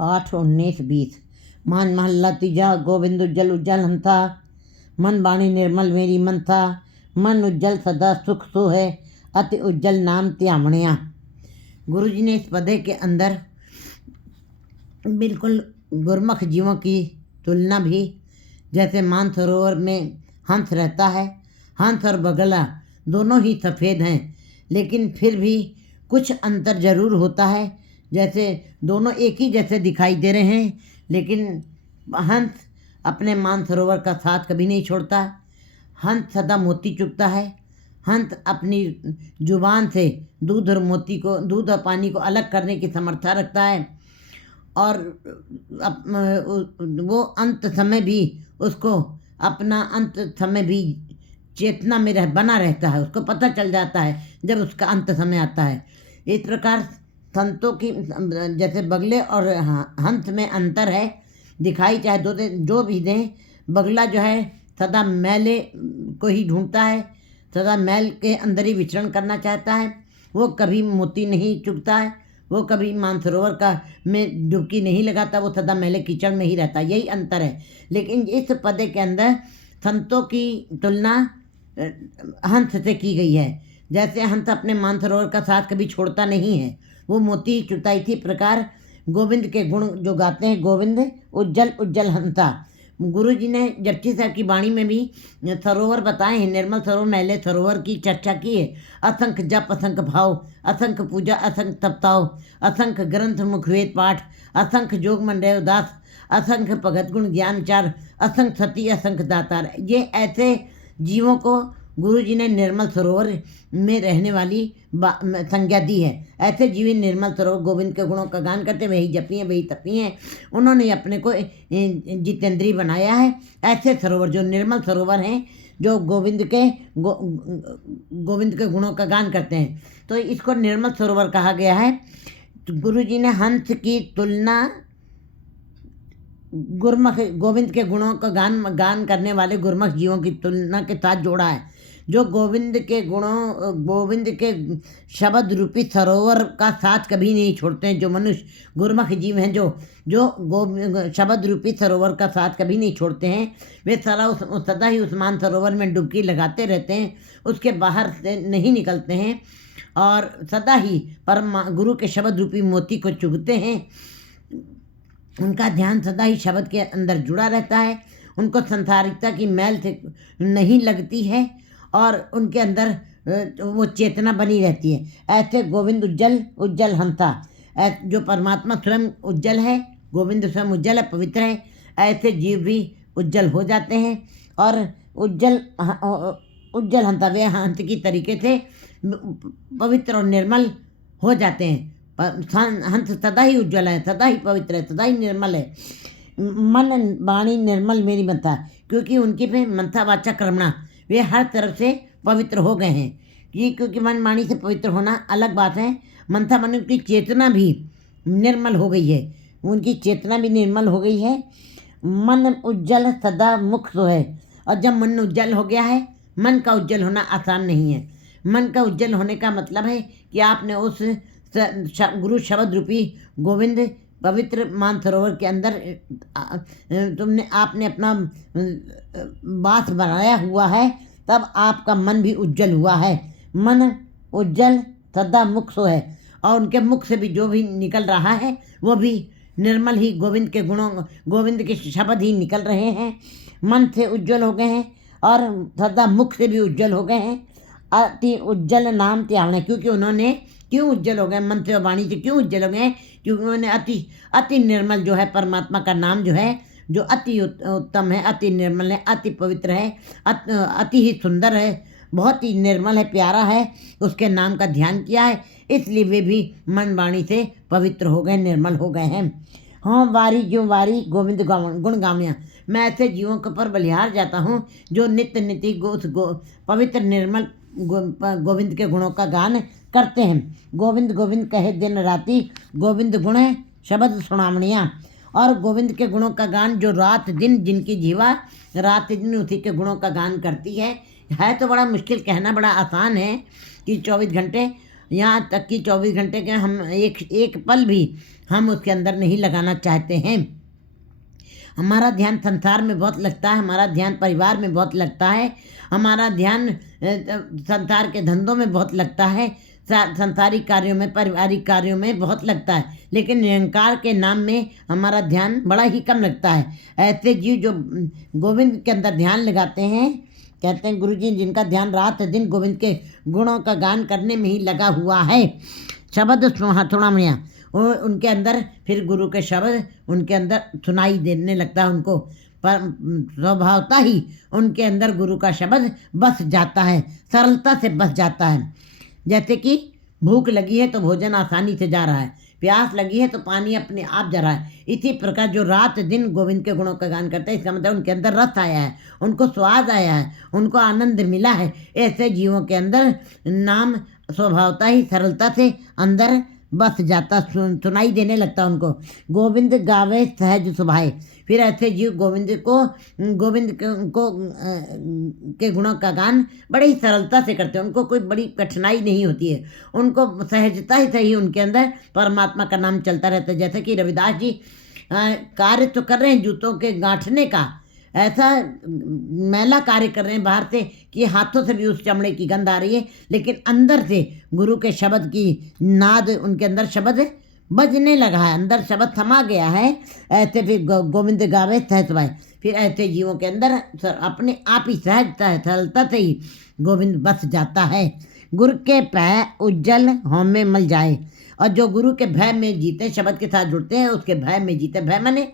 8, 19, 20। मान महल्ला तीजा। गोविंद उज्जल उज्जल हंता, मन बाणी निर्मल मेरी मंथा, मन उज्जल सदा सुख सो है, अति उज्जल नाम त्यामणिया। गुरु जी ने इस पदे के अंदर बिल्कुल गुरमुख जीवों की तुलना भी, जैसे मानसरोवर में हंस रहता है, हंस और बगला दोनों ही सफ़ेद हैं, लेकिन फिर भी कुछ अंतर ज़रूर होता है। जैसे दोनों एक ही जैसे दिखाई दे रहे हैं, लेकिन हंस अपने मानसरोवर का साथ कभी नहीं छोड़ता। हंस सदा मोती चुगता है। हंस अपनी जुबान से दूध और पानी को अलग करने की समर्था रखता है, और वो अंत समय भी उसको अपना अंत समय भी चेतना में बना रहता है। उसको पता चल जाता है जब उसका अंत समय आता है। इस प्रकार संतों की जैसे बगले और हंस में अंतर है। दिखाई चाहे जो भी दें, बगला जो है सदा मैले को ही ढूंढता है, सदा मैल के अंदर ही विचरण करना चाहता है। वो कभी मोती नहीं चुगता है, वो कभी मानसरोवर का में डुबकी नहीं लगाता, वो सदा मैले कीचड़ में ही रहता। यही अंतर है। लेकिन इस पदे के अंदर संतों की तुलना हंस से की गई है। जैसे हंस अपने मानसरोवर का साथ कभी छोड़ता नहीं है, वो मोती चुगता। इसी प्रकार गोविंद के गुण जो गाते हैं, गोविंद उज्जल उज्जल हंसा। गुरु जी ने जपजी साहब की वाणी में भी सरोवर बताए हैं, निर्मल सरोवर मैले सरोवर की चर्चा की है। असंख्य जप असंख्य भाव, असंख्य पूजा असंख्य तपताव, असंख्य ग्रंथ मुखवेद पाठ, असंख्य जोग मंडय उदास, असंख्य भगत गुण ज्ञान विचार, असंख्य सती असंख्य दातार। ये ऐसे जीवों को गुरु जी ने निर्मल सरोवर में रहने वाली संज्ञा दी है। ऐसे जीवी निर्मल सरोवर गोविंद के गुणों का गान करते, वही जपी हैं वही तपी हैं। उन्होंने अपने को जितेंद्रीय बनाया है। ऐसे सरोवर जो निर्मल सरोवर हैं, जो गोविंद के गुणों का गान करते हैं, तो इसको निर्मल सरोवर कहा गया है। तो गुरु जी ने हंस की तुलना गुरमुख गोविंद के गुणों का गान करने वाले गुरमुख जीवों की तुलना के साथ जोड़ा है। जो गोविंद के शब्द रूपी सरोवर का साथ कभी नहीं छोड़ते हैं, जो मनुष्य गुरमुख जीव हैं, जो शब्द रूपी सरोवर का साथ कभी नहीं छोड़ते हैं, वे सदा ही उस मान सरोवर में डुबकी लगाते रहते हैं, उसके बाहर से नहीं निकलते हैं, और सदा ही परम गुरु के शब्द रूपी मोती को चुगते हैं। उनका ध्यान सदा ही शब्द के अंदर जुड़ा रहता है। उनको संसारिकता की मैल से नहीं लगती है, और उनके अंदर वो चेतना बनी रहती है। ऐसे गोविंद उज्जल उज्जल हंसा। जो परमात्मा स्वयं उज्जल है, गोविंद स्वयं उज्जल है, पवित्र है, ऐसे जीव भी उज्जल हो जाते हैं, और उज्जल हंसा वे हंस की तरीके से पवित्र और निर्मल हो जाते हैं। हंस सदा ही उज्जवल है, सदा ही पवित्र है, सदा ही निर्मल है। मन वाणी निर्मल मेरी मंथा, क्योंकि उनकी पे मंथा वाचा कर्मणा, वे हर तरफ से पवित्र हो गए हैं। ये क्योंकि मन वाणी से पवित्र होना अलग बात है। मंथा मन की चेतना भी निर्मल हो गई है, उनकी चेतना भी निर्मल हो गई है। मन उज्जल सदा मुख सो है। और जब मन उज्जल हो गया है, मन का उज्जल होना आसान नहीं है। मन का उज्जल होने का मतलब है कि आपने उस गुरु शब्द रूपी गोविंद पवित्र मानसरोवर के अंदर आपने अपना वास बनाया हुआ है, तब आपका मन भी उज्जवल हुआ है। मन उज्जवल सदा मुख सो है, और उनके मुख से भी जो भी निकल रहा है वो भी निर्मल ही गोविंद के गुणों, गोविंद के शब्द ही निकल रहे हैं। मन से उज्जवल हो गए हैं, और सदा मुख से भी उज्जवल हो गए हैं। अति उज्जवल नाम त्यागना, क्योंकि उन्होंने क्यों उज्जवल हो गए, मन से और वाणी से क्यों उज्जवल हो गए, क्योंकि उन्होंने अति निर्मल जो है परमात्मा का नाम जो है, जो अति उत्तम है, अति निर्मल है, अति पवित्र है, अति ही सुंदर है, बहुत ही निर्मल है, प्यारा है, उसके नाम का ध्यान किया है, इसलिए वे भी मन वाणी से पवित्र हो गए, निर्मल हो गए हैं। हाँ वारी जो वारी गोविंद गुण गावनिया, मैं ऐसे जीवों के ऊपर बलिहार जाता हूँ जो नित्य नित्य पवित्र निर्मल गोविंद के गुणों का गान करते हैं। गोविंद गोविंद कहे दिन राति, गोविंद गुण है शब्द सुनावनिया। और गोविंद के गुणों का गान जो रात दिन, जिनकी जीवा रात दिन उसी के गुणों का गान करती है तो बड़ा मुश्किल, कहना बड़ा आसान है कि 24 घंटे यहाँ तक कि 24 घंटे के हम एक पल भी हम उसके अंदर नहीं लगाना चाहते हैं। हमारा ध्यान संसार में बहुत लगता है, हमारा ध्यान परिवार में बहुत लगता है, हमारा ध्यान संसार के धंधों में बहुत लगता है, संसारिक कार्यों में, पारिवारिक कार्यों में बहुत लगता है, लेकिन निरंकार के नाम में हमारा ध्यान बड़ा ही कम लगता है। ऐसे जीव जो गोविंद के अंदर ध्यान लगाते हैं, कहते हैं गुरुजी जिनका ध्यान रात दिन गोविंद के गुणों का गान करने में ही लगा हुआ है, शब्द सुनामणिया, और उनके अंदर फिर गुरु के शब्द उनके अंदर सुनाई देने लगता है उनको, पर स्वभावता ही उनके अंदर गुरु का शब्द बस जाता है, सरलता से बस जाता है। जैसे कि भूख लगी है तो भोजन आसानी से जा रहा है, प्यास लगी है तो पानी अपने आप जा रहा है। इसी प्रकार जो रात दिन गोविंद के गुणों का गान करते हैं, इसका मतलब उनके अंदर रस आया है, उनको स्वाद आया है, उनको आनंद मिला है। ऐसे जीवों के अंदर नाम स्वभावता ही सरलता से अंदर बस जाता, सुनाई देने लगता उनको। गोविंद गावे सहज सुभाए, फिर ऐसे जीव गोविंद के गुणों का गान बड़े ही सरलता से करते हैं, उनको कोई बड़ी कठिनाई नहीं होती है, उनको सहजता ही सही उनके अंदर परमात्मा का नाम चलता रहता है। जैसे कि रविदास जी कार्य तो कर रहे हैं जूतों के गांठने का, ऐसा मैला कार्य कर रहे हैं बाहर से कि हाथों से भी उस चमड़े की गंध आ रही है, लेकिन अंदर से गुरु के शब्द की नाद उनके अंदर शब्द बजने लगा है, अंदर शब्द थमा गया है। ऐसे फिर गोविंद गावे सहज सुभाए, फिर ऐसे जीवों के अंदर अपने आप ही सहजता है, सरलता से ही गोविंद बस जाता है। गुरु के भय उज्जल होमे मल जाए, और जो गुरु के भय में जीते, शब्द के साथ जुड़ते हैं, उसके भय में जीते। भय माने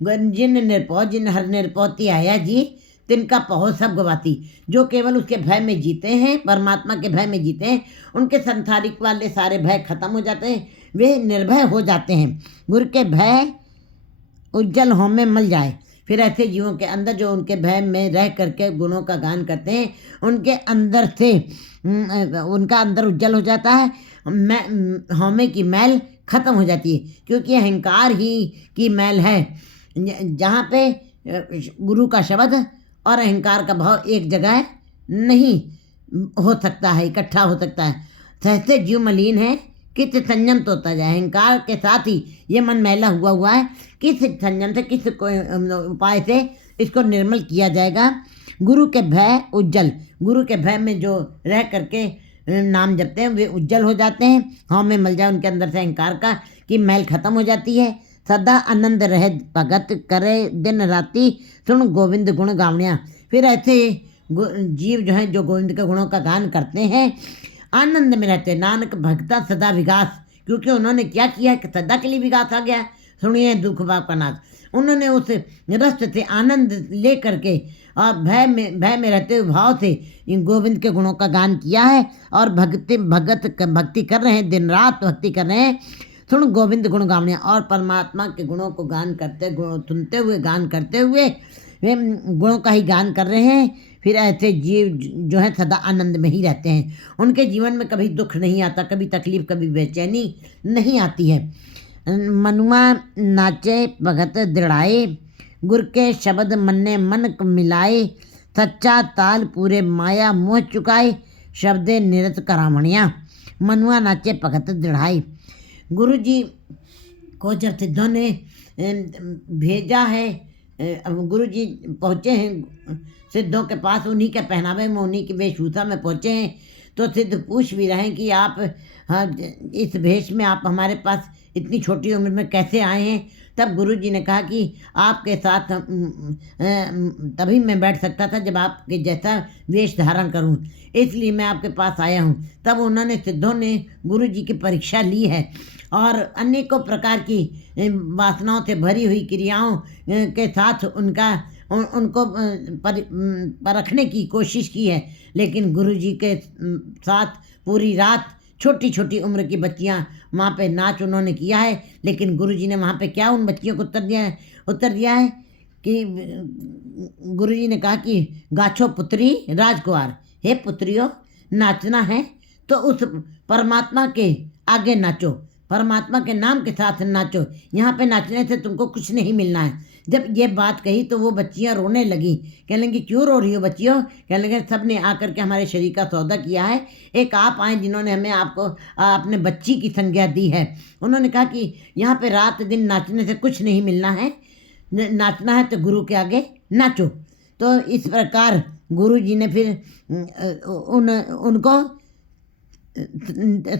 जिन निर्पौ जिन हर निर्पौती आया जी तिनका पहो सब गवाती, जो केवल उसके भय में जीते हैं, परमात्मा के भय में जीते हैं, उनके संसारिक वाले सारे भय खत्म हो जाते हैं, वे निर्भय हो जाते हैं। गुरु के भय उज्जवल हो में मल जाए, फिर ऐसे जीवों के अंदर जो उनके भय में रह करके गुणों का गान करते हैं, उनके अंदर से उनका अंदर उज्जवल हो जाता है, हौमे की मैल खत्म हो जाती है, क्योंकि अहंकार ही की मैल है। जहाँ पे गुरु का शब्द और अहंकार का भाव एक जगह नहीं हो सकता है, इकट्ठा हो सकता है। सहसे जीव मलिन है किस संयम तो होता जाए, अहंकार के साथ ही ये मन मैला हुआ है, किस संयम से, किस उपाय से इसको निर्मल किया जाएगा। गुरु के भय उज्जवल, गुरु के भय में जो रह करके नाम जपते हैं वे उज्जवल हो जाते हैं, हाँ में मल जाए उनके अंदर से अहंकार का कि मैल खत्म हो जाती है। सदा आनंद रहे भगत करे दिन राति सुन गोविंद गुण गावणिया, फिर ऐसे जीव जो हैं जो गोविंद के गुणों का गान करते हैं आनंद में रहते हैं। नानक भक्ता सदा विकास, क्योंकि उन्होंने क्या किया कि सदा के लिए विकास आ गया। सुनिए दुख बाप का नाश, उन्होंने उस रस से आनंद ले करके और भय में रहते हुए भाव से इन गोविंद के गुणों का गान किया है, और भक्ति कर रहे हैं, दिन रात भक्ति कर रहे हैं। सुन गोविंद गुण गावने, और परमात्मा के गुणों को गान करते, सुनते हुए गान करते हुए वे गुणों का ही गान कर रहे हैं। फिर ऐसे जीव जो है सदा आनंद में ही रहते हैं, उनके जीवन में कभी दुख नहीं आता, कभी तकलीफ, कभी बेचैनी नहीं आती है। मनुआ नाचे भगत दृढ़ाए, गुर के शब्द मन्ने मन मिलाए, सच्चा ताल पूरे माया मोह चुकाए, शब्दे निरत करामणिया। मनुआ नाचे भगत दृढ़ाए, गुरु जी को जब सिद्धों ने भेजा है, गुरु जी पहुँचे हैं सिद्धों के पास, उन्हीं के पहनावे में, उन्हीं की वेशभूषा में पहुँचे हैं, तो सिद्ध पूछ भी रहे हैं कि आप इस भेष में आप हमारे पास इतनी छोटी उम्र में कैसे आए हैं। तब गुरु जी ने कहा कि आपके साथ तभी मैं बैठ सकता था जब आपके जैसा वेश धारण करूं, इसलिए मैं आपके पास आया हूं। तब उन्होंने सिद्धों ने गुरु जी की परीक्षा ली है और अनेकों प्रकार की वासनाओं से भरी हुई क्रियाओं के साथ उनको परखने की कोशिश की है। लेकिन गुरु जी के साथ पूरी रात छोटी छोटी उम्र की बच्चियां वहाँ पे नाच उन्होंने किया है, लेकिन गुरु जी ने वहाँ पे क्या उन बच्चियों को उत्तर दिया है कि गुरु जी ने कहा कि गाछो पुत्री राजकुमार, हे पुत्रियों नाचना है तो उस परमात्मा के आगे नाचो, परमात्मा के नाम के साथ नाचो, यहाँ पे नाचने से तुमको कुछ नहीं मिलना है। जब ये बात कही तो वो बच्चियाँ रोने लगी। कहने लगी क्यों रो रही हो बच्चियों? कहने लगे सब ने आकर के हमारे शरीर का सौदा किया है, एक आप आए जिन्होंने हमें आपको अपने बच्ची की संज्ञा दी है। उन्होंने कहा कि यहाँ पे रात दिन नाचने से कुछ नहीं मिलना है, नाचना है तो गुरु के आगे नाचो। तो इस प्रकार गुरु जी ने फिर उनको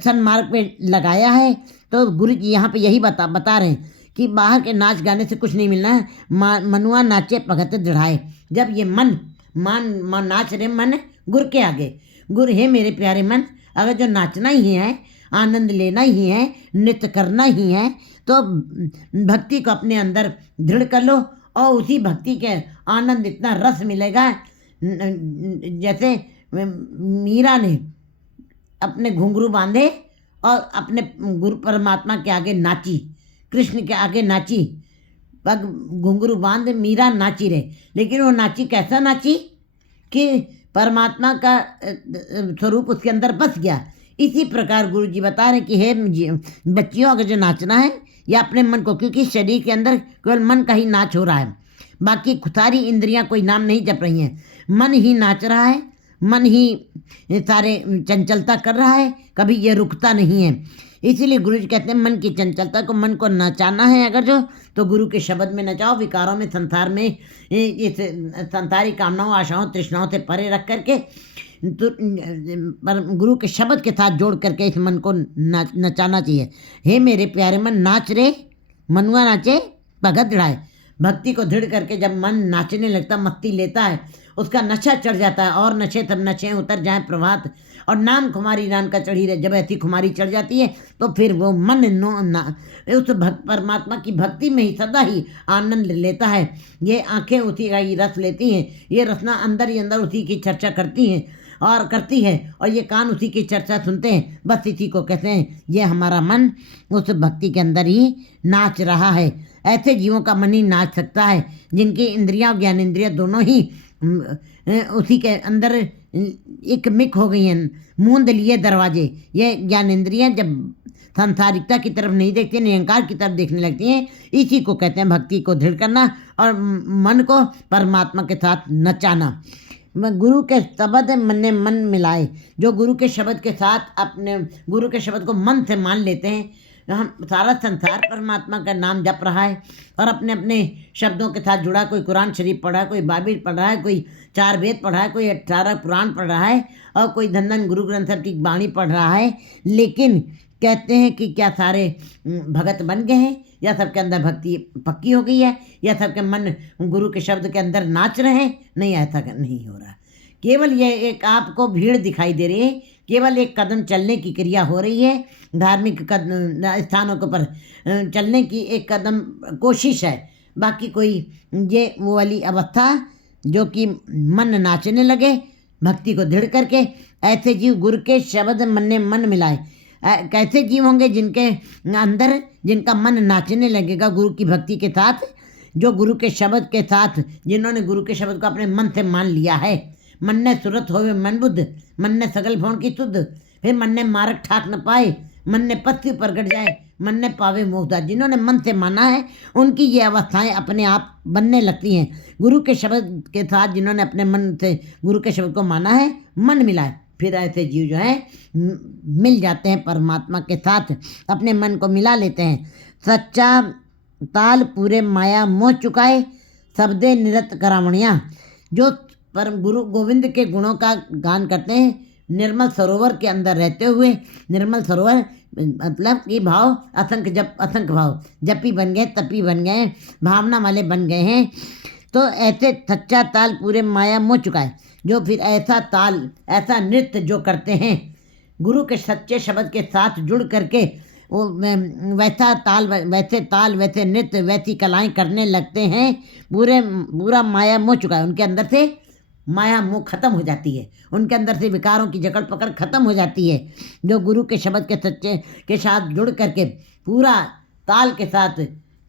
सन्मार्ग पे लगाया है। तो गुरु जी यहाँ पे यही बता रहे हैं कि बाहर के नाच गाने से कुछ नहीं मिलना है, मनुआ नाचे भगत दृढ़ाए। जब ये मन नाच रहे मन गुरु के आगे, गुरु हे मेरे प्यारे मन, अगर जो नाचना ही है, आनंद लेना ही है, नृत्य करना ही है, तो भक्ति को अपने अंदर दृढ़ कर लो और उसी भक्ति के आनंद इतना रस मिलेगा। जैसे मीरा ने अपने घुंघरू बांधे और अपने गुरु परमात्मा के आगे नाची, कृष्ण के आगे नाची, पग घुंघरू बांध मीरा नाची रहे। लेकिन वो नाची कैसा नाची कि परमात्मा का स्वरूप उसके अंदर बस गया। इसी प्रकार गुरु जी बता रहे कि हे बच्चियों, अगर जो नाचना है या अपने मन को, क्योंकि शरीर के अंदर केवल मन का ही नाच हो रहा है, बाकी सारी इंद्रियां कोई नाम नहीं जप रही हैं, मन ही नाच रहा है, मन ही सारे चंचलता कर रहा है, कभी ये रुकता नहीं है। इसीलिए गुरु जी कहते हैं मन की चंचलता को, मन को नचाना है अगर जो, तो गुरु के शब्द में नचाओ। विकारों में, संसार में, इस संसारी कामनाओं, आशाओं, तृष्णाओं से परे रख करके तो पर गुरु के शब्द के साथ जोड़ करके इस मन को नचाना चाहिए। हे मेरे प्यारे मन, नाच रे मनुआ नाचे भगत दृढ़ाए। भक्ति को दृढ़ करके जब मन नाचने लगता, मस्ती लेता है, उसका नशा चढ़ जाता है। और नशे तब नशे उतर जाए प्रभात, और नाम खुमारी नाम का चढ़ी रहे। जब ऐसी खुमारी चढ़ जाती है तो फिर वो मन उस परमात्मा की भक्ति में ही सदा ही आनंद लेता है। ये आंखें उसी का ही रस लेती हैं, ये रसना अंदर ही अंदर उसी की चर्चा करती हैं और करती है, और ये कान उसी की चर्चा सुनते हैं। बस इसी को कहते हैं ये हमारा मन उस भक्ति के अंदर ही नाच रहा है। ऐसे जीवों का मन ही नाच सकता है जिनकी इंद्रियां और ज्ञान इंद्रियां दोनों ही उसी के अंदर एक मिक हो गई हैं, मूंद लिए दरवाजे। ये ज्ञान इंद्रियां जब सांसारिकता की तरफ नहीं देखती, निरंकार की तरफ देखने लगती हैं, इसी को कहते हैं भक्ति को दृढ़ करना और मन को परमात्मा के साथ नचाना। गुरु के शब्द मन ने मन मिलाए। जो गुरु के शब्द के साथ अपने गुरु के शब्द को मन से मान लेते हैं, हम सारा संसार परमात्मा का नाम जप रहा है और अपने अपने शब्दों के साथ जुड़ा। कोई कुरान शरीफ पढ़ रहा है, कोई बाइबिल पढ़ रहा है, कोई 4 वेद पढ़ रहा है, कोई 18 पुराण पढ़ रहा है और कोई धन गुरु ग्रंथ साहब की वाणी पढ़ रहा है। लेकिन कहते हैं कि क्या सारे भगत बन गए हैं, या सबके अंदर भक्ति पक्की हो गई है, या सबके मन गुरु के शब्द के अंदर नाच रहे हैं? नहीं, ऐसा नहीं हो रहा। केवल ये एक आपको भीड़ दिखाई दे रही है, केवल एक कदम चलने की क्रिया हो रही है। धार्मिक स्थानों के ऊपर चलने की एक कदम कोशिश है, बाकी कोई ये वो वाली अवस्था जो कि मन नाचने लगे भक्ति को दृढ़ करके। ऐसे जीव गुरु के शब्द मन ने मन मिलाए। कैसे जीव होंगे? जिनके अंदर जिनका मन नाचने लगेगा गुरु की भक्ति के साथ, जो गुरु के शब्द के साथ, जिन्होंने गुरु के शब्द को अपने मन से मान लिया है। मन ने सुरत होवे मन बुद्ध, मन ने सगल भवन की शुद्ध, फिर मन ने मारक ठाक न पाए, मन ने पत्ती प्रगट जाए, मन ने पावे मोहदा। जिन्होंने मन से माना है उनकी ये अवस्थाएं अपने आप बनने लगती हैं। गुरु के शब्द के साथ जिन्होंने अपने मन से गुरु के शब्द को माना है, मन मिला है, फिर ऐसे जीव जो है मिल जाते हैं परमात्मा के साथ, अपने मन को मिला लेते हैं। सच्चा ताल पूरे माया मोह चुकाए, शब्दे निरत करावणिया। जो परम गुरु गोविंद के गुणों का गान करते हैं, निर्मल सरोवर के अंदर रहते हुए, निर्मल सरोवर मतलब कि भाव असंख्य भाव, जपी बन गए, तपी बन गए, भावना वाले बन गए हैं। तो ऐसे सच्चा ताल पूरे माया मोह चुकाए, जो फिर ऐसा ताल, ऐसा नृत्य जो करते हैं गुरु के सच्चे शब्द के साथ जुड़ करके, वो वैसा ताल, वैसे नृत्य, वैसी कलाएं करने लगते हैं। पूरा माया मोह चुका है। उनके अंदर से माया मोह खत्म हो जाती है, उनके अंदर से विकारों की जकड़ पकड़ खत्म हो जाती है। जो गुरु के शब्द के सच्चे के साथ जुड़ करके पूरा ताल के साथ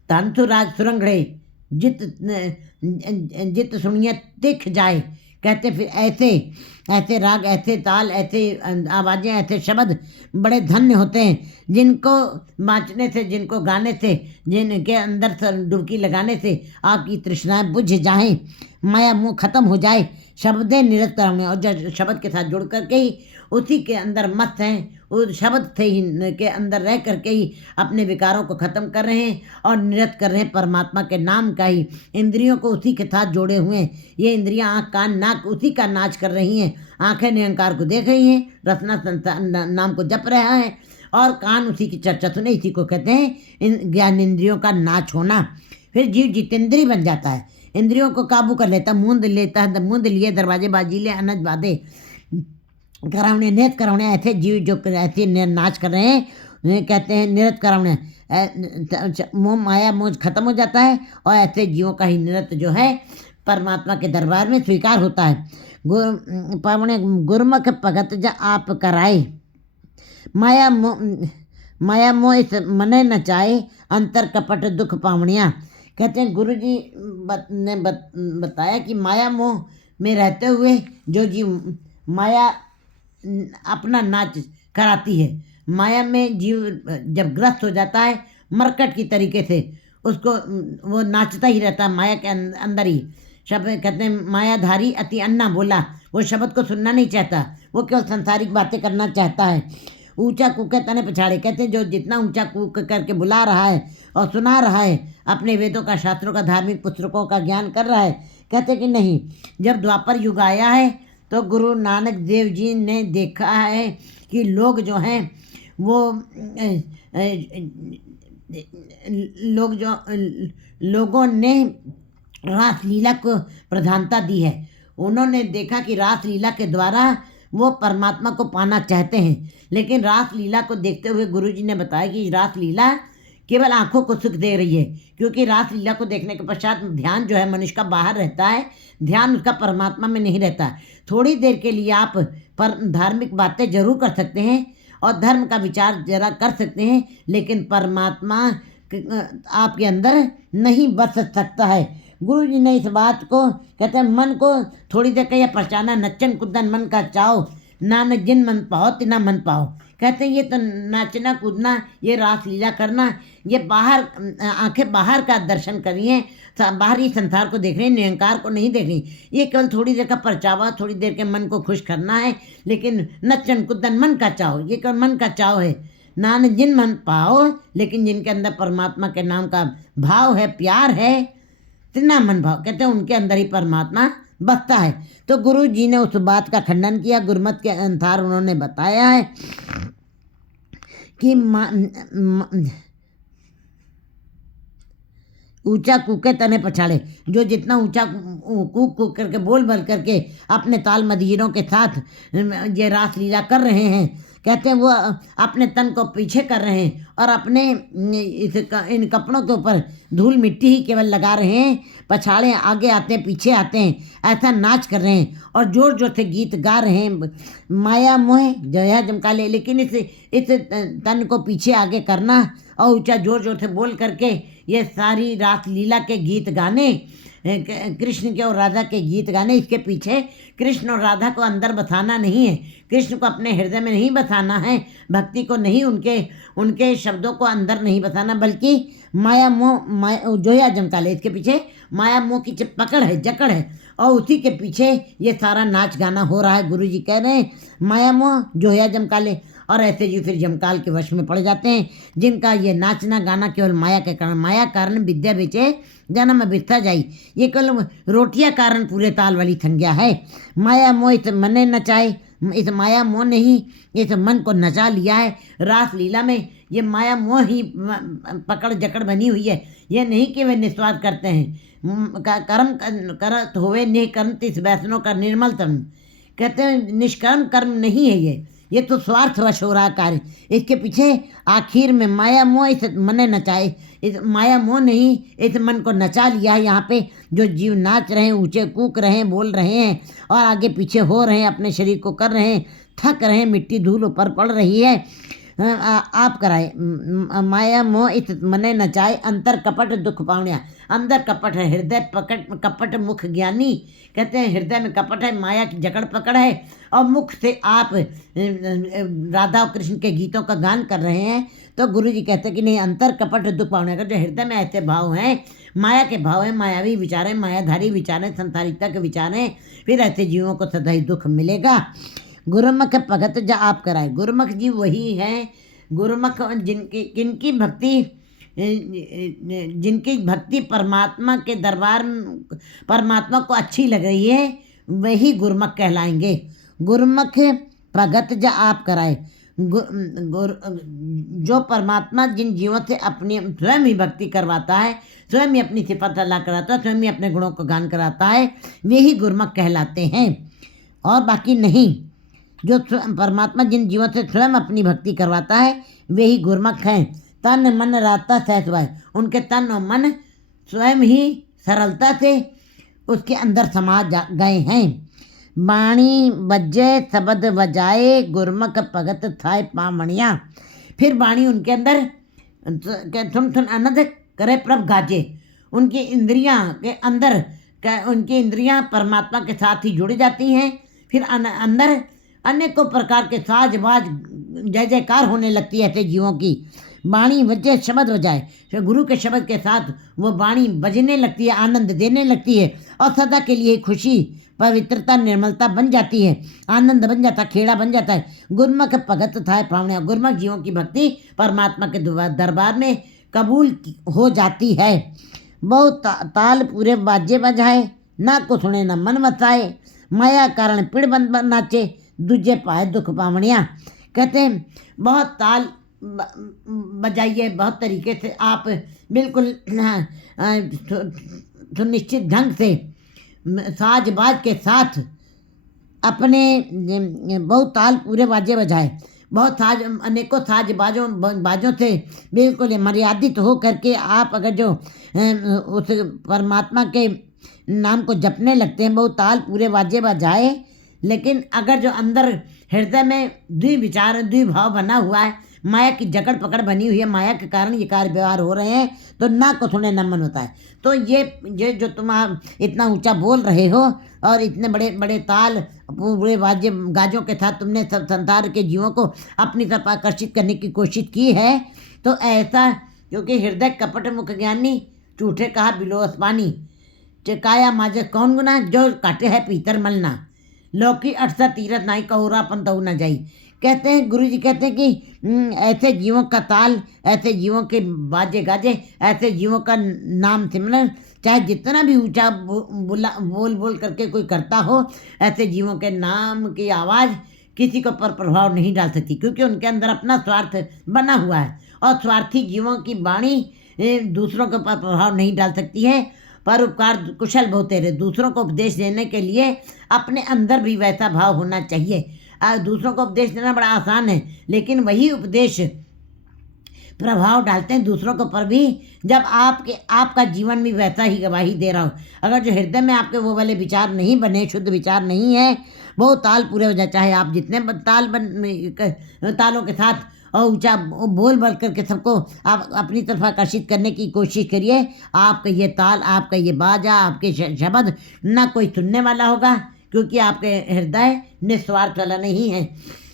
तांतुराग सुरंगड़े जित सुनिए तिख जाए, कहते फिर ऐसे ऐसे राग, ऐसे ताल, ऐसे आवाज़ें, ऐसे शब्द बड़े धन्य होते हैं जिनको नाचने से, जिनको गाने से, जिनके अंदर डुबकी लगाने से आपकी तृष्णाएं बुझ जाएं, माया मुँह खत्म हो जाए। शब्दे निरंतर होने, और जब शब्द के साथ जुड़ करके ही उसी के अंदर मस्त हैं, उस शब्द से ही के अंदर रह करके ही अपने विकारों को ख़त्म कर रहे हैं और निरत कर रहे हैं परमात्मा के नाम का ही। इंद्रियों को उसी के साथ जोड़े हुए हैं। ये इंद्रियां आँख कान नाक उसी का नाच कर रही हैं। आँखें निरंकार को देख रही हैं, रसना नाम को जप रहा है, और कान उसी की चर्चा सुने। इसी को कहते हैं इन ज्ञान इंद्रियों का नाच होना। फिर जीव जितेंद्रीय बन जाता है, इंद्रियों को काबू कर लेता, मूंद लेता है, मूंद लिए दरवाजे बाजीले अनज बाधे करावणे नेत करावणे। ऐसे जीव जो ऐसे नाच कर रहे हैं कहते हैं निरत करावणे। मोह माया मोह खत्म हो जाता है और ऐसे जीवों का ही निरत जो है परमात्मा के दरबार में स्वीकार होता है। पावणे गुरमुख भगत जा आप कराए, माया मोह इस मने न चाहे, अंतर कपट दुख पावणिया। कहते हैं गुरु जी ने बताया कि माया मोह में रहते हुए जो जीव माया अपना नाच कराती है, माया में जीव जब ग्रस्त हो जाता है मरकट की तरीके से, उसको वो नाचता ही रहता है माया के अंदर ही। शब्द कहते हैं मायाधारी अति अन्ना बोला, वो शब्द को सुनना नहीं चाहता, वो केवल संसारिक बातें करना चाहता है। ऊंचा कूके तने पछाड़े, कहते हैं जो जितना ऊंचा कूक करके बुला रहा है और सुना रहा है, अपने वेदों का, शास्त्रों का, धार्मिक पुस्तकों का ज्ञान कर रहा है, कहते कि नहीं। जब द्वापर युग आया है तो गुरु नानक देव जी ने देखा है कि लोग जो हैं वो लोगों ने रास लीला को प्रधानता दी है। उन्होंने देखा कि रास लीला के द्वारा वो परमात्मा को पाना चाहते हैं, लेकिन रास लीला को देखते हुए गुरु जी ने बताया कि रास लीला केवल आंखों को सुख दे रही है, क्योंकि रास लीला को देखने के पश्चात ध्यान जो है मनुष्य का बाहर रहता है, ध्यान उसका परमात्मा में नहीं रहता। थोड़ी देर के लिए आप पर धार्मिक बातें जरूर कर सकते हैं और धर्म का विचार जरा कर सकते हैं, लेकिन परमात्मा आपके अंदर नहीं बस सकता है। गुरु जी ने इस बात को कहते हैं मन को थोड़ी देर का यह पहचाना, नच्चन कुदन मन का चाओ, नानक जिन मन पाओ तिना मन पाओ। कहते हैं ये तो नाचना कूदना, ये रास लीला करना, ये बाहर आंखें बाहर का दर्शन कर रही हैं, बाहरी संसार को देख रही हैं, निरंकार को नहीं देख रही। ये केवल थोड़ी देर का परचावा, थोड़ी देर के मन को खुश करना है, लेकिन नच्चन कुदन मन का चाओ, ये केवल मन का चाव है। नानक जिन मन पाओ, लेकिन जिनके अंदर परमात्मा के नाम का भाव है, प्यार है, तिना मन भाव, कहते हैं उनके अंदर ही परमात्मा बसता है। तो गुरु जी ने उस बात का खंडन किया। गुरमत के अनुसार उन्होंने बताया है कि ऊंचा कूके तने पछाड़े, जो जितना ऊंचा कूक कूक करके बोल बल करके अपने ताल मदीरों के साथ ये रास लीला कर रहे हैं, कहते हैं वो अपने तन को पीछे कर रहे हैं और अपने इन कपड़ों के ऊपर धूल मिट्टी ही केवल लगा रहे हैं, पछाड़े आगे आते हैं पीछे आते हैं, ऐसा नाच कर रहे हैं और जोर जोर से गीत गा रहे हैं। माया मोह जया जमका ले, लेकिन इस तन को पीछे आगे करना और ऊंचा जोर जोर से बोल करके ये सारी रास लीला के गीत गाने, कृष्ण के और राधा के गीत गाने, इसके पीछे कृष्ण और राधा को अंदर बसाना नहीं है, कृष्ण को अपने हृदय में नहीं बसाना है, भक्ति को नहीं, उनके शब्दों को अंदर नहीं बसाना, बल्कि माया मोह जोया जमकाले, इसके पीछे माया मोह की पकड़ है, जकड़ है और उसी के पीछे ये सारा नाच गाना हो रहा है। गुरु जी कह रहे हैं माया मोह जोया जमकाले, और ऐसे जी फिर जमकाल के वश में पड़ जाते हैं, जिनका ये नाचना गाना केवल माया के कारण, माया कारण विद्या बेचे जन्म बिरथा जाई, ये केवल रोटियां कारण पूरे ताल वाली संज्ञा है। माया मोह इस मने नचाए, इस माया मोह ने ही इस मन को नचा लिया है। रास लीला में ये माया मोह ही पकड़ जकड़ बनी हुई है। ये नहीं कि वे निस्वार्थ करते हैं, कर्म करत होवे निह कर्म तिस वैष्णव का निर्मल तन, कहते हैं निष्कर्म कर्म नहीं है ये तो स्वार्थवश हो रहा कार्य। इसके पीछे आखिर में माया मोह इस मने नचाए, इस माया मोह ने ही इस मन को नचा लिया है। यहाँ पे जो जीव नाच रहे हैं, ऊंचे कूक रहे हैं, बोल रहे हैं और आगे पीछे हो रहे हैं, अपने शरीर को कर रहे हैं, थक रहे हैं, मिट्टी धूल ऊपर पड़ रही है, आप कराए। माया मोह इत मने नचाए, अंतर कपट दुख पावनिया। अंदर कपट है, हृदय कपट मुख ज्ञानी। कहते हैं हृदय में कपट है, माया की जकड़ पकड़ है, और मुख से आप राधा और कृष्ण के गीतों का गान कर रहे हैं। तो गुरु जी कहते हैं कि नहीं, अंतर कपट दुख पावनिया। अगर जो हृदय में ऐसे भाव हैं, माया के भाव हैं, मायावी विचार हैं, मायाधारी विचार हैं, संसारिकता के विचार हैं, फिर ऐसे जीवों को सदा ही दुख मिलेगा। गुरुमुख भगत जा आप कराए। गुरुमुख जी वही हैं, गुरुमुख जिनकी भक्ति परमात्मा के दरबार, परमात्मा को अच्छी लग रही है, वही गुरुमुख कहलाएंगे। गुरुमुख भगत जा आप कराए। जो परमात्मा जिन जीवों से अपनी स्वयं ही भक्ति करवाता है, स्वयं ही अपनी सिफत अल्लाह कराता है, स्वयं ही अपने गुणों को गान कराता है, वे ही गुरुमुख कहलाते हैं, और बाकी नहीं। जो परमात्मा जिन जीवों से स्वयं अपनी भक्ति करवाता है, वे ही गुरुमुख हैं। तन मन राता सहज भाई। उनके तन और मन स्वयं ही सरलता से उसके अंदर समा गए हैं। बाणी बज्जे शब्द बजाए, गुरुमुख भगत थाय पामणिया। फिर बाणी उनके अंदर थुन थुन आनंद करे प्रभ गाजे। उनकी इंद्रियां के अंदर, उनकी इंद्रियां परमात्मा के साथ ही जुड़ जाती हैं। फिर अंदर अनेकों प्रकार के साज बाज जय जयकार होने लगती है ऐसे जीवों की। बाणी बजे शब्द बजाए, फिर गुरु के शब्द के साथ वो बाणी बजने लगती है, आनंद देने लगती है, और सदा के लिए खुशी, पवित्रता, निर्मलता बन जाती है, आनंद बन जाता है, खेड़ा बन जाता है। गुरुमुख भगत था पावनिया। गुरुमुख जीवों की भक्ति परमात्मा के दरबार में कबूल हो जाती है। बहुत ताल पूरे बाजे बजाए, ना को सुने ना मन मचाए, माया कारण पिड़ बन नाचे, दूजे पाए दुख पावनिया। कहते हैं बहुत ताल बजाइए, बहुत तरीके से आप बिल्कुल सुनिश्चित ढंग से साज बाज के साथ अपने बहुत ताल पूरे बाजे बजाए, बहुत अनेकों साज बाजों से बिल्कुल मर्यादित हो करके आप अगर जो उस परमात्मा के नाम को जपने लगते हैं, बहुत ताल पूरे बाजे बजाए, लेकिन अगर जो अंदर हृदय में द्विविचार द्विभाव बना हुआ है, माया की जकड़ पकड़ बनी हुई है, माया के कारण ये कार्य व्यवहार हो रहे हैं, तो ना को सुने न मन होता है। तो ये जो तुम इतना ऊंचा बोल रहे हो और इतने बड़े बड़े ताल पूरे वाद्य गाजों के साथ तुमने सब संसार के जीवों को अपनी तरफ आकर्षित करने की कोशिश की है, तो ऐसा, क्योंकि हृदय कपट मुख ज्ञानी, झूठे कहा बिलोस पानी, चकाया माजे कौन गुना, जो काटे है पीतर मलना, लौकी अटसा तीरथ नाई कहोरा अपन तऊ न जाई। कहते हैं गुरु जी कहते हैं कि ऐसे जीवों का ताल, ऐसे जीवों के बाजे गाजे, ऐसे जीवों का नाम सिमरन चाहे जितना भी ऊंचा बोल बोल करके कोई करता हो, ऐसे जीवों के नाम की आवाज़ किसी को पर प्रभाव नहीं डाल सकती, क्योंकि उनके अंदर अपना स्वार्थ बना हुआ है, और स्वार्थी जीवों की वाणी दूसरों के ऊपर प्रभाव नहीं डाल सकती है। परोपकार कुशल बहुते रहे। दूसरों को उपदेश देने के लिए अपने अंदर भी वैसा भाव होना चाहिए। दूसरों को उपदेश देना बड़ा आसान है, लेकिन वही उपदेश प्रभाव डालते हैं दूसरों के ऊपर भी, जब आपका जीवन भी वैसा ही गवाही दे रहा हो। अगर जो हृदय में आपके वो वाले विचार नहीं बने, शुद्ध विचार नहीं है, वो ताल पूरे हो जाए, चाहे आप जितने तालों के साथ और ऊंचा बोल बोल करके सबको आप अपनी तरफ आकर्षित करने की कोशिश करिए, आपका ये ताल, आपका ये बाजा, आपके शब्द ना कोई सुनने वाला होगा, क्योंकि आपके हृदय निस्वार्थ वाला नहीं है।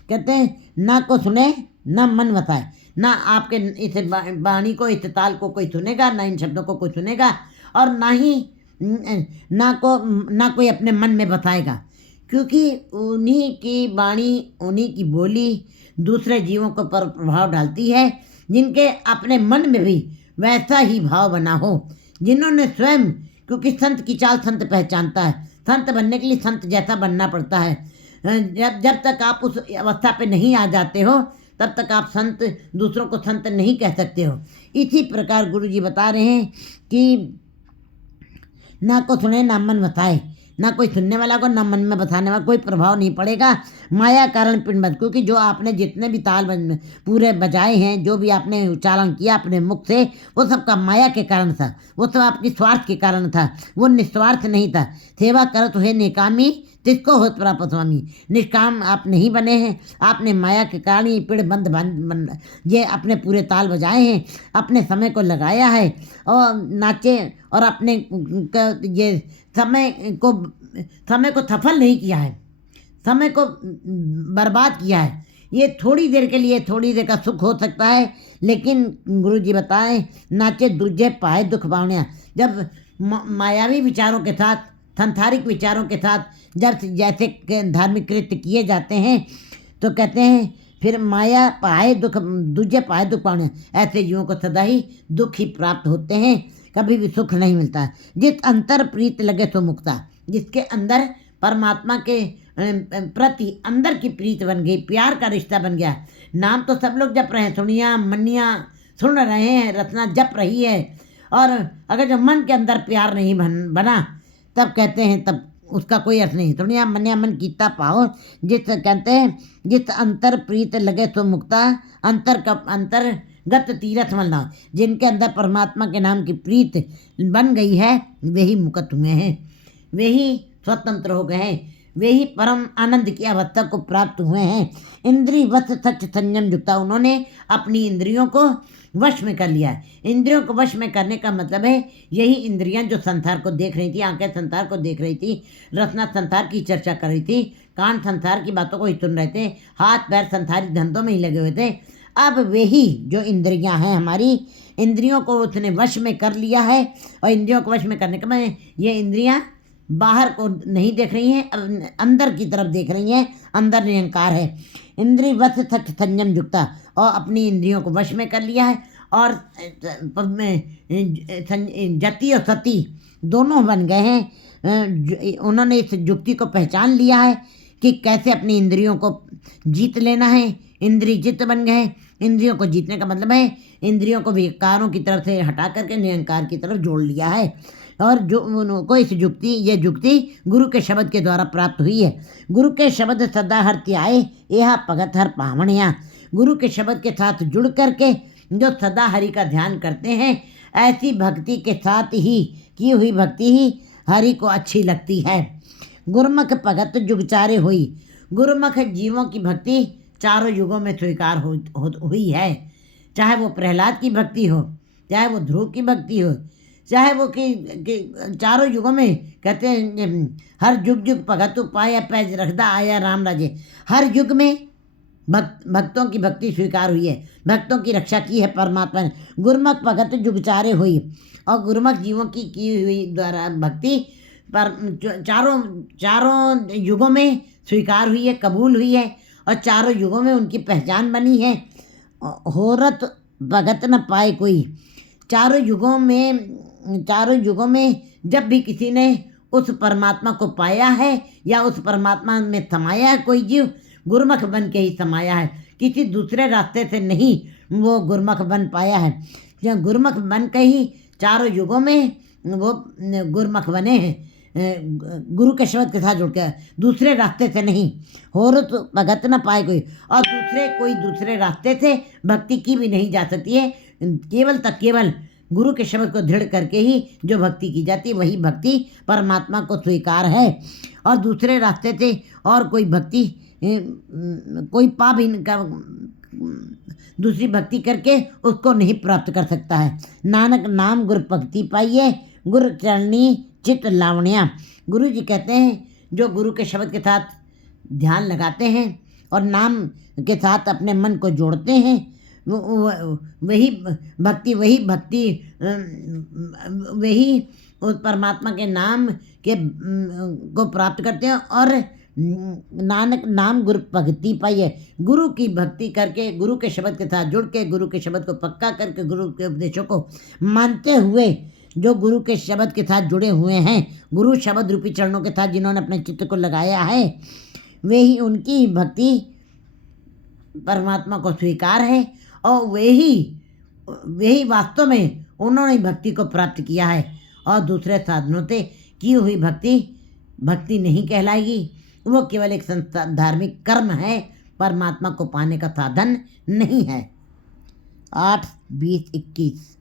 कहते हैं ना को सुने ना मन बताए, ना आपके इस वाणी को, इस ताल को कोई सुनेगा, ना इन शब्दों को कोई सुनेगा, और ना ही ना कोई अपने मन में बताएगा, क्योंकि उन्हीं की वाणी, उन्हीं की बोली दूसरे जीवों को पर प्रभाव डालती है, जिनके अपने मन में भी वैसा ही भाव बना हो, जिन्होंने स्वयं, क्योंकि संत की चाल संत पहचानता है, संत बनने के लिए संत जैसा बनना पड़ता है। जब तक आप उस अवस्था पे नहीं आ जाते हो, तब तक आप संत, दूसरों को संत नहीं कह सकते हो। इसी प्रकार गुरु जी बता रहे हैं कि ना को सुने ना मन बताए, ना कोई सुनने वाला को, ना मन में बताने वाला, कोई प्रभाव नहीं पड़ेगा। माया कारण पिंडबद्ध, क्योंकि जो आपने जितने भी ताल पूरे बजाए हैं, जो भी आपने उच्चारण किया अपने मुख से, वो सबका माया के कारण था, वो सब आपकी स्वार्थ के कारण था, वो निस्वार्थ नहीं था। सेवा करत हुए निकामी तिसको होत प्राप्त स्वामी। निष्काम आप नहीं बने हैं, आपने माया के कारण ही पिंड बंद ये अपने पूरे ताल बजाए हैं, अपने समय को लगाया है और नाचे और अपने ये समय को सफल नहीं किया है, समय को बर्बाद किया है। ये थोड़ी देर के लिए, थोड़ी देर का सुख हो सकता है, लेकिन गुरु जी बताएं, नाचे दूजे पाए दुख पावनिया। जब मायावी विचारों के साथ, संसारिक विचारों के साथ जब जैसे धार्मिक कृत्य किए जाते हैं, तो कहते हैं फिर माया पाए दुख, दूजे पाए दुख पावनिया। ऐसे जीवों को सदा ही दुख ही प्राप्त होते हैं, कभी भी सुख नहीं मिलता। जिस अंतर प्रीत लगे तो मुक्ता, जिसके अंदर परमात्मा के प्रति अंदर की प्रीत बन गई, प्यार का रिश्ता बन गया। नाम तो सब लोग जप रहे हैं, सुनिया मनिया सुन रहे हैं, रचना जप रही है, और अगर जो मन के अंदर प्यार नहीं बना, तब कहते हैं तब उसका कोई अर्थ नहीं। सुनिया मनिया मन कीता पाओ, जिस कहते हैं जिस अंतर प्रीत लगे तो मुक्ता, अंतर्गत तीरथ मलना। जिनके अंदर परमात्मा के नाम की प्रीत बन गई है, वे ही मुक्त हुए हैं, वे ही स्वतंत्र हो गए हैं, वे ही परम आनंद की अवस्था को प्राप्त हुए हैं। इंद्रिय वश सच संयम युक्ता, उन्होंने अपनी इंद्रियों को वश में कर लिया है। इंद्रियों को वश में करने का मतलब है, यही इंद्रियां जो संसार को देख रही थी, आंखें संसार को देख रही थी, रचना संसार की चर्चा कर रही थी, कान संसार की बातों को ही सुन रहे थे, हाथ पैर संसारिक धंधों में ही लगे हुए थे। अब वे ही जो इंद्रियां हैं हमारी, इंद्रियों को उसने वश में कर लिया है। और इंद्रियों को वश में करने का मतलब, ये इंद्रियां बाहर को नहीं देख रही हैं, अंदर की तरफ देख रही हैं, अंदर निरंकार है। इंद्रिय वश सच संयम युक्ता, और अपनी इंद्रियों को वश में कर लिया है, और जति और सती दोनों बन गए हैं। उन्होंने इस युक्ति को पहचान लिया है कि कैसे अपनी इंद्रियों को जीत लेना है। इंद्रिय जित बन गए। इंद्रियों को जीतने का मतलब है, इंद्रियों को विकारों की तरफ से हटा करके निरंकार की तरफ जोड़ लिया है। और जो उनको ये युक्ति गुरु के शब्द के द्वारा प्राप्त हुई है। गुरु के शब्द सदा हर त्याए, यह भगत हर पावनिया। गुरु के शब्द के साथ जुड़ करके जो सदा हरि का ध्यान करते हैं, ऐसी भक्ति के साथ ही की हुई भक्ति ही हरि को अच्छी लगती है। गुरुमुख भगत जुगचारे हुई, गुरुमुख जीवों की भक्ति चारों युगों में स्वीकार हुई है। चाहे वो प्रहलाद की भक्ति हो, चाहे वो ध्रुव की भक्ति हो, चाहे वो कि चारों युगों में कहते हैं हर युग युग भगत पाया पैज रखदा आया राम राजे। हर युग में भक्तों की भक्ति स्वीकार हुई है, भक्तों की रक्षा की है परमात्मा ने। गुरुमुख भगत जुगचारे हुई, और गुरुमुख जीवों की हुई द्वारा भक्ति पर चारों युगों में स्वीकार हुई है, कबूल हुई है, और चारों युगों में उनकी पहचान बनी है। होरत भगत न पाए कोई, चारों युगों में जब भी किसी ने उस परमात्मा को पाया है या उस परमात्मा में समाया है, कोई जीव गुरुमुख बन के ही समाया है, किसी दूसरे रास्ते से नहीं वो गुरुमुख बन पाया है। जब गुरुमुख बन के ही चारों युगों में वो गुरुमुख बने हैं, गुरु के शब्द के साथ जुड़ के, दूसरे रास्ते से नहीं। हो तो भगत न पाए कोई, और दूसरे रास्ते से भक्ति की भी नहीं जा सकती है। केवल गुरु के शब्द को दृढ़ करके ही जो भक्ति की जाती है, वही भक्ति परमात्मा को स्वीकार है। और दूसरे रास्ते से और कोई भक्ति कोई पा भी दूसरी भक्ति करके उसको नहीं प्राप्त कर सकता है। नानक नाम गुरु भक्ति पाइए, गुरु चरणी चित लावण्या। गुरु जी कहते हैं, जो गुरु के शब्द के साथ ध्यान लगाते हैं और नाम के साथ अपने मन को जोड़ते हैं, वही उस परमात्मा के नाम के को प्राप्त करते हैं। और नानक नाम गुरु भक्ति पाइए, गुरु की भक्ति करके, गुरु के शब्द के साथ जुड़ के, गुरु के शब्द को पक्का करके, गुरु के उपदेशों को मानते हुए, जो गुरु के शब्द के साथ जुड़े हुए हैं, गुरु शब्द रूपी चरणों के साथ जिन्होंने अपने चित्त को लगाया है, वे ही उनकी भक्ति परमात्मा को स्वीकार है। और वे ही वास्तव में उन्होंने भक्ति को प्राप्त किया है। और दूसरे साधनों से की हुई भक्ति नहीं कहलाएगी, वो केवल एक संस्था धार्मिक कर्म है, परमात्मा को पाने का साधन नहीं है। 8, 20, 21